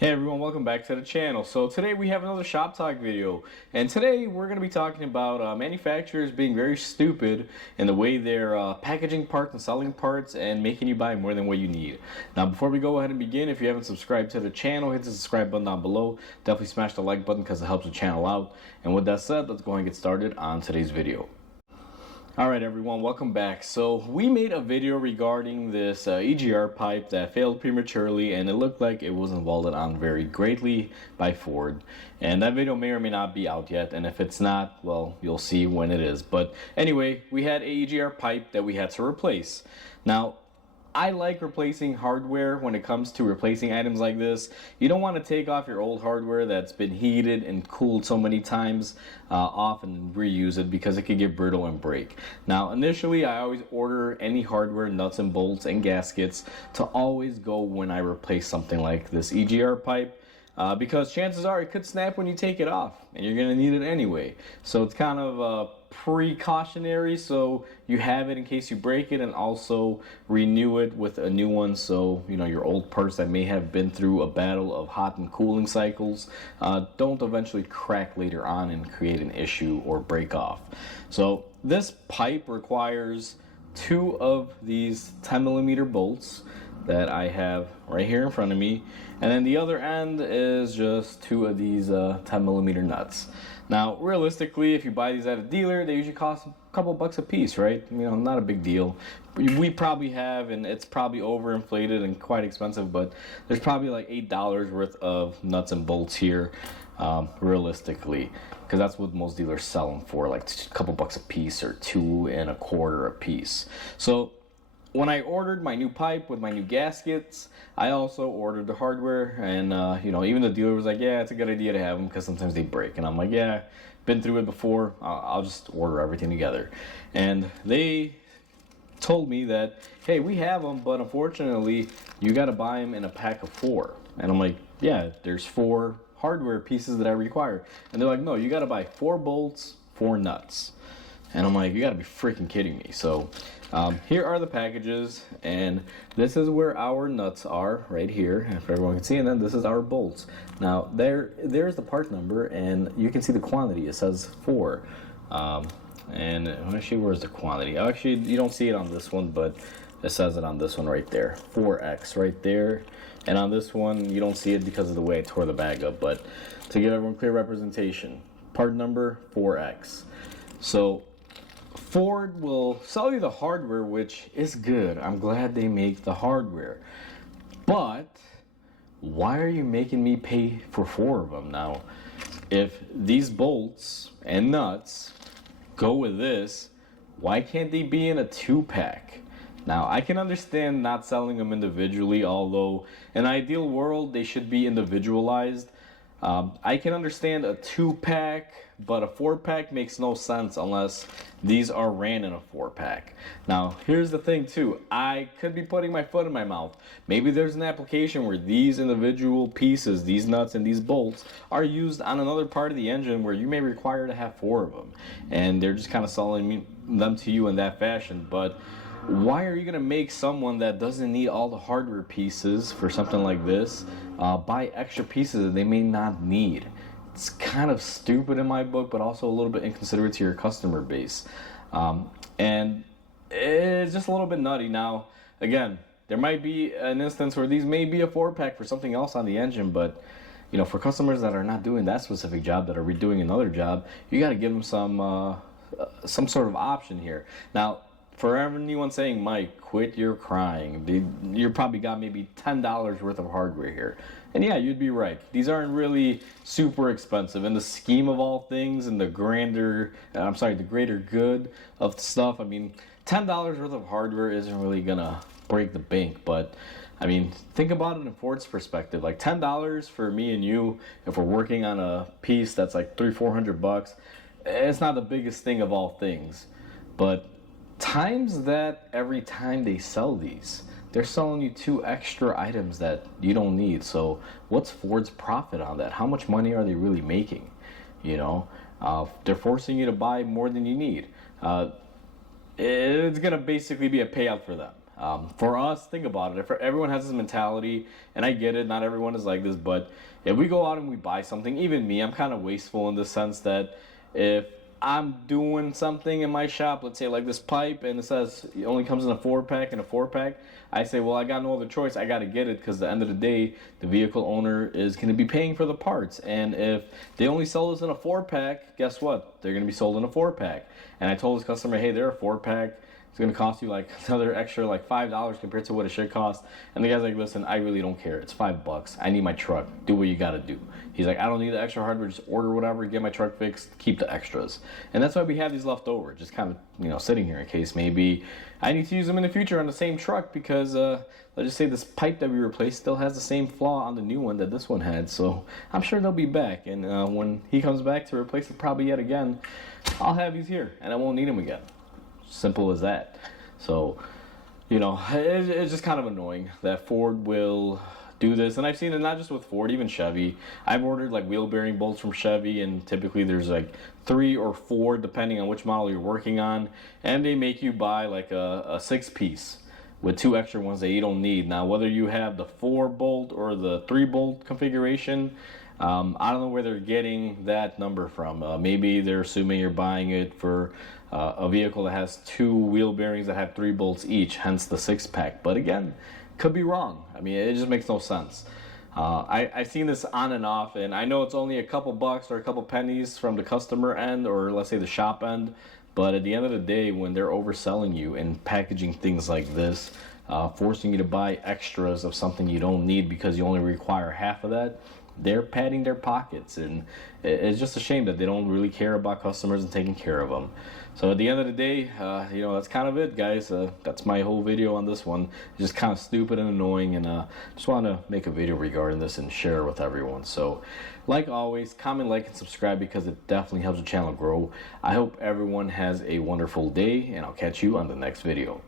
Hey everyone, welcome back to the channel. So today we have another Shop Talk video, and today we're going to be talking about manufacturers being very stupid in the way they're packaging parts and selling parts and making you buy more than what you need. Now before we go ahead and begin, if you haven't subscribed to the channel, hit the subscribe button down below. Definitely smash the like button because it helps the channel out. And with that said, let's go ahead and get started on today's video. Alright everyone, welcome back. So we made a video regarding this EGR pipe that failed prematurely, and it looked like it wasn't welded on very greatly by Ford. And that video may or may not be out yet, and if it's not, well, you'll see when it is. But anyway, we had a EGR pipe that we had to replace. Now, I like replacing hardware when it comes to replacing items like this. You don't want to take off your old hardware that's been heated and cooled so many times off and reuse it because it could get brittle and break. Now initially I always order any hardware, nuts and bolts and gaskets to always go when I replace something like this EGR pipe. Because chances are it could snap when you take it off and you're going to need it anyway. So it's kind of precautionary, so you have it in case you break it, and also renew it with a new one, so you know your old parts that may have been through a battle of hot and cooling cycles don't eventually crack later on and create an issue or break off. So this pipe requires two of these 10mm bolts that I have right here in front of me, and then the other end is just two of these 10mm nuts. Now realistically, if you buy these at a dealer, they usually cost a couple bucks a piece, right? You know, not a big deal. We probably have, and it's probably overinflated and quite expensive, but there's probably like $8 worth of nuts and bolts here, realistically, because that's what most dealers sell them for, like a couple bucks a piece or $2.25 a piece. So when I ordered my new pipe with my new gaskets, I also ordered the hardware, and you know, even the dealer was like, yeah, it's a good idea to have them because sometimes they break. And I'm like, yeah, been through it before, I'll just order everything together. And they told me that, hey, we have them, but unfortunately you got to buy them in a pack of 4. And I'm like, yeah, there's 4 hardware pieces that I require. And they're like, no, you got to buy 4 bolts, 4 nuts. And I'm like, you got to be freaking kidding me. So here are the packages, and this is where our nuts are, right here, if everyone can see, and then this is our bolts. Now there's the part number, and you can see the quantity. It says 4. And actually, where's the quantity? Actually, you don't see it on this one, but it says it on this one right there, 4X right there. And on this one, you don't see it because of the way I tore the bag up, but to give everyone clear representation, part number 4X. So Ford will sell you the hardware, which is good. I'm glad they make the hardware. But why are you making me pay for 4 of them? Now, if these bolts and nuts go with this, why can't they be in a 2-pack? Now, I can understand not selling them individually, although in an ideal world, they should be individualized. I can understand a 2-pack, but a 4-pack makes no sense unless these are ran in a 4-pack. Now, here's the thing too. I could be putting my foot in my mouth. Maybe there's an application where these individual pieces, these nuts and these bolts, are used on another part of the engine where you may require to have 4 of them. And they're just kind of selling them to you in that fashion. But why are you going to make someone that doesn't need all the hardware pieces for something like this buy extra pieces that they may not need? It's kind of stupid in my book, but also a little bit inconsiderate to your customer base. And it's just a little bit nutty. Now, again, there might be an instance where these may be a 4-pack for something else on the engine, but you know, for customers that are not doing that specific job, that are redoing another job, you got to give them some sort of option here. Now, for anyone saying, Mike, quit your crying, you probably got maybe $10 worth of hardware here. And yeah, you'd be right. These aren't really super expensive. In the scheme of all things, and the greater good of stuff, I mean, $10 worth of hardware isn't really gonna break the bank. But I mean, think about it in Ford's perspective. Like $10 for me and you, if we're working on a piece that's like $300-400 bucks, it's not the biggest thing of all things. But times that every time they sell these, they're selling you 2 extra items that you don't need. So what's Ford's profit on that? How much money are they really making? You know, they're forcing you to buy more than you need. It's gonna basically be a payout for them. For us, think about it. If everyone has this mentality, and I get it, not everyone is like this, but if we go out and we buy something, even me, I'm kind of wasteful in the sense that if I'm doing something in my shop, let's say like this pipe, and it says it only comes in a 4-pack and a 4-pack, I say, well, I got no other choice. I got to get it because at the end of the day, the vehicle owner is going to be paying for the parts. And if they only sell this in a 4-pack, guess what? They're going to be sold in a 4-pack. And I told this customer, hey, they're a 4-pack. It's going to cost you like another extra like $5 compared to what it should cost. And the guy's like, listen, I really don't care. It's $5. I need my truck. Do what you got to do. He's like, I don't need the extra hardware. Just order whatever, get my truck fixed, keep the extras. And that's why we have these left over, just kind of, sitting here in case maybe I need to use them in the future on the same truck because let's just say this pipe that we replaced still has the same flaw on the new one that this one had. So I'm sure they'll be back. And when he comes back to replace it probably yet again, I'll have these here and I won't need them again. Simple as that. So, it's just kind of annoying that Ford will do this. And I've seen it not just with Ford, even Chevy. I've ordered like wheel bearing bolts from Chevy, and typically there's like 3 or 4 depending on which model you're working on. And they make you buy like a 6-piece with 2 extra ones that you don't need. Now, whether you have the 4-bolt or the 3-bolt configuration, I don't know where they're getting that number from. Maybe they're assuming you're buying it for a vehicle that has 2 wheel bearings that have 3 bolts each, hence the 6-pack. But again, could be wrong. I mean, it just makes no sense. I've seen this on and off, and I know it's only a couple bucks or a couple pennies from the customer end, or let's say the shop end. But at the end of the day, when they're overselling you and packaging things like this, forcing you to buy extras of something you don't need because you only require half of that, they're padding their pockets, and it's just a shame that they don't really care about customers and taking care of them. So at the end of the day, that's kind of it, guys. That's my whole video on this one. It's just kind of stupid and annoying, and just want to make a video regarding this and share it with everyone. So, like always, comment, like, and subscribe because it definitely helps the channel grow. I hope everyone has a wonderful day, and I'll catch you on the next video.